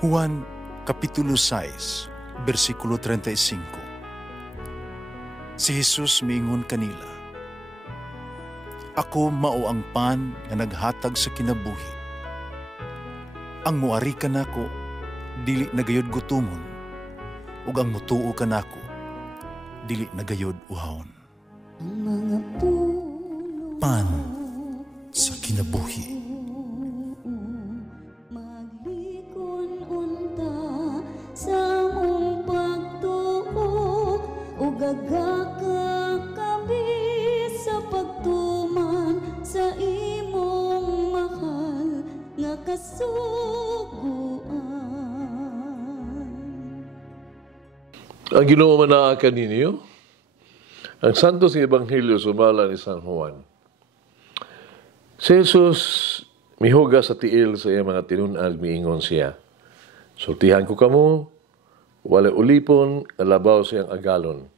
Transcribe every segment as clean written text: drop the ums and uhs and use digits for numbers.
Juan Kapitulo 6, versikulo 35. Si Jesus miingon kanila, "Ako mao ang pan nga naghatag sa kinabuhi. Ang muari kanako dili nagayod gutumon, ug ang mutuo kanako dili nagayod uhawon." Pan sa kinabuhi. Gagakakabi sa pagtuman sa imong mahal nga kasuguan. Ang Ginoo manaakan ninyo, ang Santos Ebanghelyo sumala ni San Juan. Si Jesus mihuga sa tiil sa iyang mga tinun-ag, miingon siya, "Sultihan ko kamo, walay ulipon, alabaw sa iyang agalon.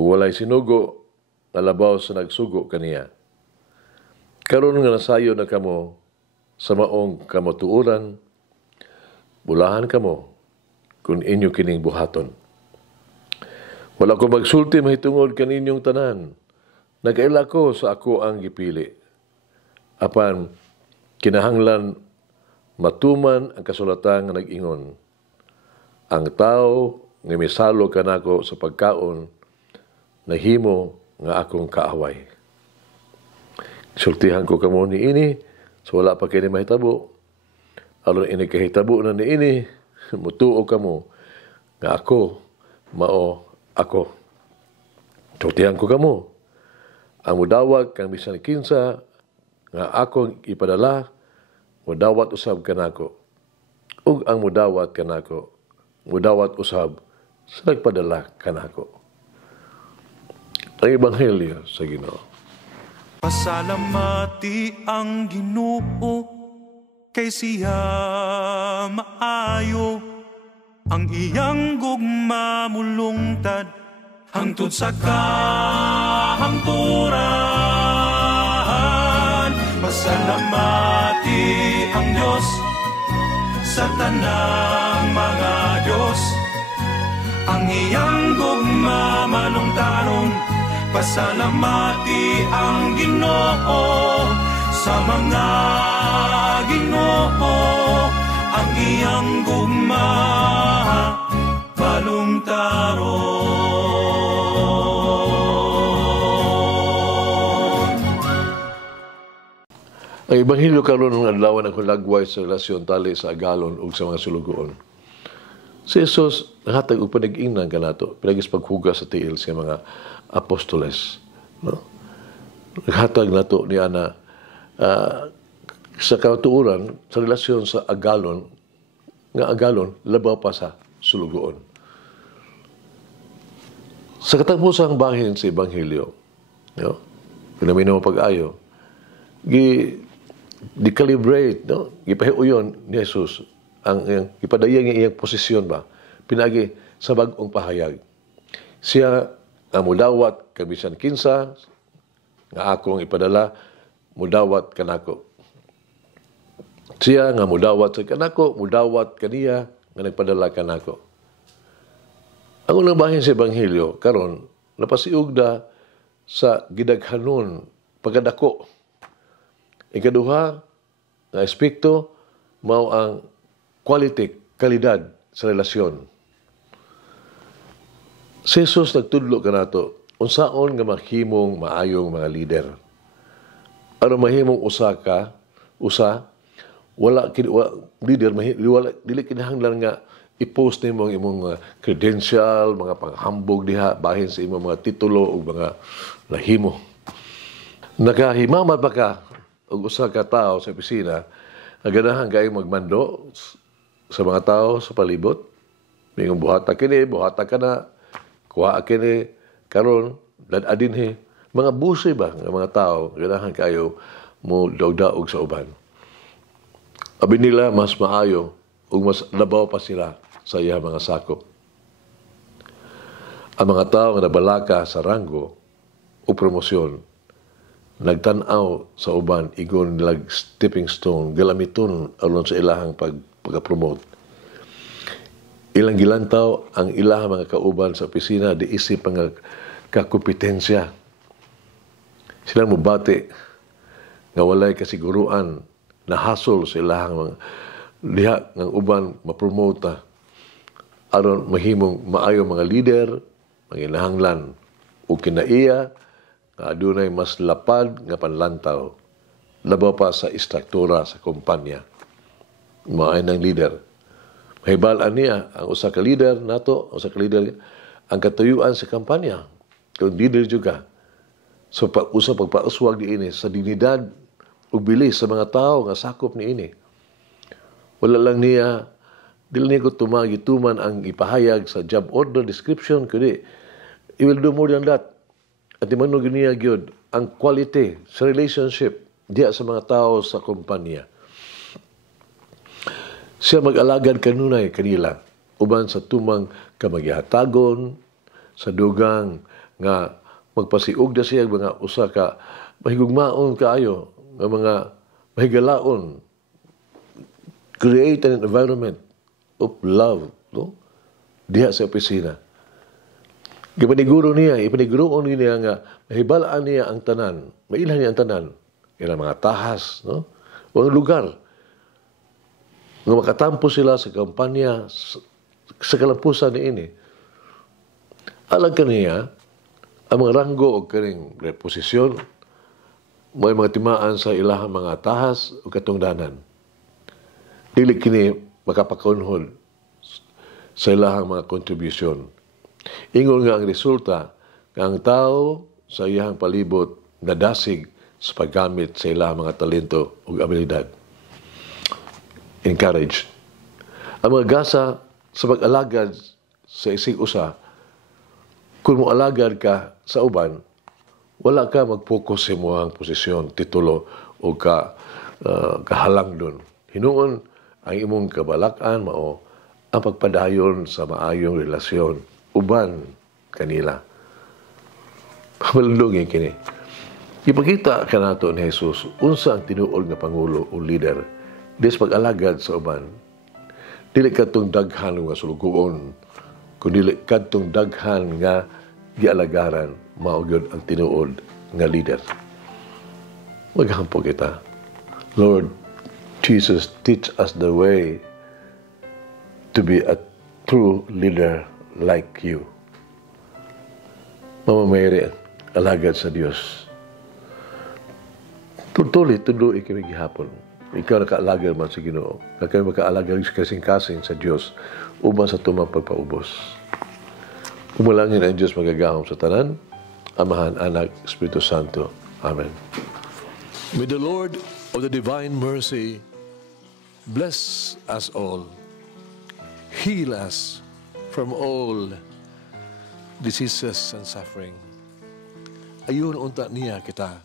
Walay sinugo, alabaw sa nagsugo kaniya. Karon nga nasayo na kamo sa maong kamatuuran, bulahan kamo kung inyo kining buhaton. Wala ko magsulti mahitungod kaninyong tanan. Nagaila ko sa ako ang gipili. Apan, kinahanglan matuman ang kasulatan nga nag-ingon. Ang tao nga misalo kanako sa pagkaon, nahimo nga akong kaaway. Sultihan ko kamo ni ini, so wala pa kini mahitabo. Alon ini kahitabo na ni ini, mutuo kamo nga ako, mao ako. Sultihan ko kamo, ang mudawat kang bisan kinsa, nga akong ipadala, mudawat usab kanako. Ug ang mudawat kanako, mudawat usab sa nagpadala kanako." Ang Ebanghelyo sa Ginoo. Pasalamati ang Ginoo, kay siya maayo, ang iyang gugma mulungtad, hangtod sa kahangturan. Pasalamati ang Diyos sa tanang mga Diyos, ang iyang gugma malungtaron. Pasalamati ang Ginoo sa mga Ginoo, ang iyang gugma balungtaron. Ang Ebanghelyo karon ng adlaw ng hulagway sa relasyon tali sa agalon ug sa mga sulugoon. Si Jesus naghatag og panag-ingnan kanato, pinagis paghugas sa tiil sa mga apostoles, no? Naghatag nato ni ana sa kautuuran sa relasyon sa agalon, nga agalon labaw pa sa sulugoon. Sa katapusang bahin sa Ebanghelyo, no? Pinaminaw pag-ayo, di-calibrate, no? Gipahiuyon ni Jesus ang ipadayang iyang posisyon ba, pinagi sa bag-ong pahayag. Siya ang mudawat kabisan kinsa, nga akong ipadala, mudawat kanako. Siya nga mudawat sa kanako, mudawat kaniya, nga nagpadala kanako. Ang unang bahin sa Ebanghelyo, karon napasiug na sa gidaghanon, pagkadako. Ikaduha, nga aspekto, mao ang quality, kalidad sa relasyon. Si Jesus nagtudlo kanato, unsaon nga mahimong maayong mga leader. Aron mahimong wala leader, dili kinahanglan nga i-post nimo ang imong credential, mga panghambog diha, bahin sa imong mga titulo o mga lahimo. Nakahimamat ba ka og usa ka tawo sa opisina, ganahan kayong magmando sa mga tao sa palibot? Mingong buhata kini, buhata ka na, kuha kini, karon dadadin he. Mga busi ba ng mga tao, ganahan kayo mo daog-daog sa uban. Abi nila mas maayo o mas labaw pa sila sa iya mga sakop. Ang mga tao nga nabalaka sa ranggo o promosyon, nagtanaw sa uban, igon nilag stepping stone, galamiton alon sa ilahang pagka-promote. Ilang gilantaw ang ilang mga kauban sa opisina di isip ang kakompetensya. Sila mubati nga walay kasiguruan na hasol sa ilang mga diha ng uban mapromota aron mahimong maayo mga leader, manginahanglan o kinaiya nga adunay mas lapad nga panlantaw labaw pa sa istruktura sa kumpanya. Maay ng leader. Mahibalaan niya ang usa ka leader nato, usa ka leader ang katuyuan sa kampanya. Kung leader juga. So usa pagpauswag niini sa dignidad ug bilis sa mga tao nga sakop niini. Wala lang niya dili niya ko tumagituman ang ipahayag sa job order description kundi he will do more than that. At imanog niya gyud ang quality sa relationship diya sa mga tao sa kumpanya. Siya mag-alagad kanunay kanila uban sa tumang kamagyahatagon sa dugang nga magpasiug na siya mga usa ka mahigugmaon kaayo nga mga mahigalaon, create an environment of love, no? Diha sa opisina. Ipaniguron niya nga mahibalaan niya ang tanan, mailan niya ang tanan, ilang mga tahas, no? O ang lugar nga makatampo sila sa kampanya sa kalampusan niini. Alang kaniya ang mga ranggo o kaning reposisyon may mga timaan sa ilahang mga tahas o katungdanan. Dili kini makapakunhod sa ilahang mga kontribusyon. Ingon nga ang resulta nga ang tao sa iyang palibot nadasig sa paggamit sa ilahang mga talento o abilidad. Encourage. Ang mga gasa sa pag-alagad sa isig usa, kung mo alagad ka sa uban, wala ka mag-focus sa iyong posisyon, titulo o kahalang doon. Hinuon ang imong kabalakan mao ang pagpadayon sa maayong relasyon uban kanila. Pamalundong kini. Ipakita ka nato ni Jesus unsa ang tinuod nga pangulo o leader des pag-alagad sa uban. Dili kadtong daghan nga sulugoon, kundi dili kadtong daghan nga gialagaran mao gyud ang tinuod nga leader. Maghampo kita. Lord Jesus, teach us the way to be a true leader like you. Mama Mary, alagad sa Dios. Tutuloy ikimi gihapon. Ikaw nakaalagad man sa Ginoo. Na kayo makaalagad kasing-kasing sa Dios uban sa tumang pagpaubos. Umalangin ang Diyos magagahom sa tanan, Amahan, Anak, Espiritu Santo. Amen. May the Lord of the divine mercy bless us all, heal us from all diseases and suffering. Ayun unta niya kita,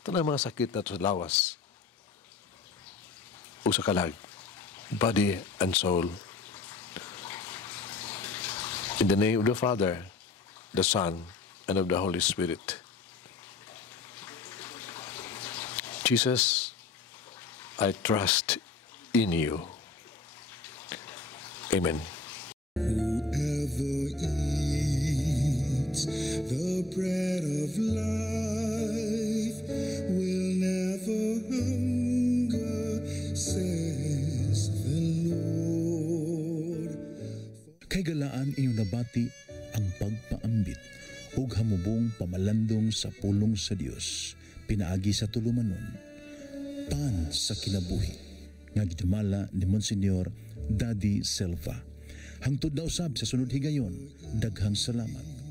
tanang mga sakit na sa lawas, o sa kalag, body and soul. In the name of the Father, the Son, and of the Holy Spirit. Jesus, I trust in you. Amen. Whoever eats the bread of life will never hunger, says the Lord. Kay galaan inyong nabati ang pagpaambit ug hamubong pamalandong sa pulong sa Dios pinaagi sa tulumanon. Pan sa kinabuhi nga gidumala ni Monsignor Daddy Silva. Hangtod na usab sa sunod higayon, daghang salamat.